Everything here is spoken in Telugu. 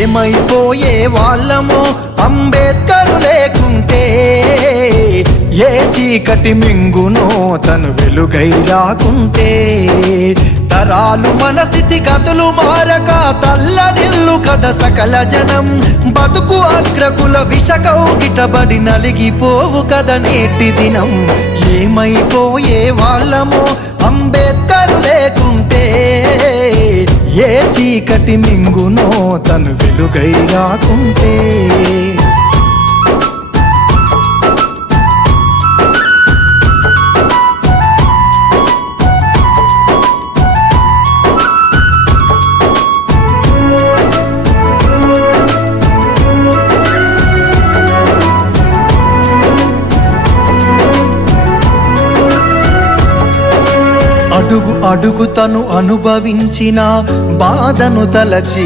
ఏమైపోయే వాళ్ళమో అంబేద్కరు లేకుంటే, ఏ చీకటి మింగునో తను వెలుగై రాకుంటే, తరాలు మన స్థితి గతులు మారక తల్లడిల్లు కథ సకల జనం, బతుకు అగ్రకుల విషకౌగిటబడి నలిగిపోవు కథ నేటి దినం. ఏమైపోయే వాళ్ళమో అంబేద్కరు లేకుంటే, ఏ చీకటి మింగునో తను వెలుగై రాకుంటే. అడుగు అడుగు తను అనుభవించిన బాధను తలచి,